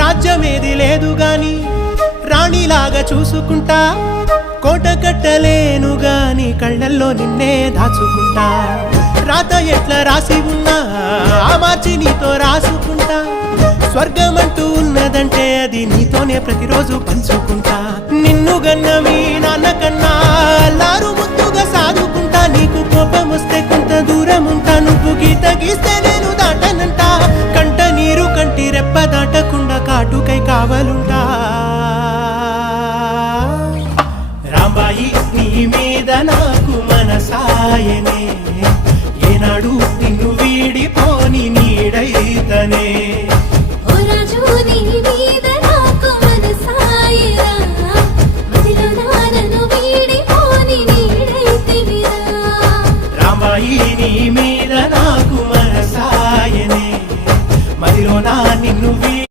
రాజ్యమేది లేదు గాని రాణిలాగా చూసుకుంటా, కోట కట్టలేను గాని కళ్ళల్లో నిన్నే దాచుకుంటా. రాత ఎట్లా రాసి ఉన్నా ఆ మార్చి నీతో రాసుకుంటా. స్వర్గమంటూ ఉన్నదంటే అది నీతోనే ప్రతిరోజు పంచుకుంటా. నిన్ను గన్న మీ నాన్న కన్నా అల్లారు ముద్దుగా సాదుకుంటా. నీకు కోపం వస్తే కొంత దూరం ఉంటా, నువ్వు గీత గీస్తే నేను దాటనంట. కంట నీరు కంటి రెప్ప దాటకుండా కాటుకై కావలుంటా. రాంబాయి నీ మీద నాకు మనసాయనే, ఏనాడు నిన్ను వీడిపోని నీడైతనే.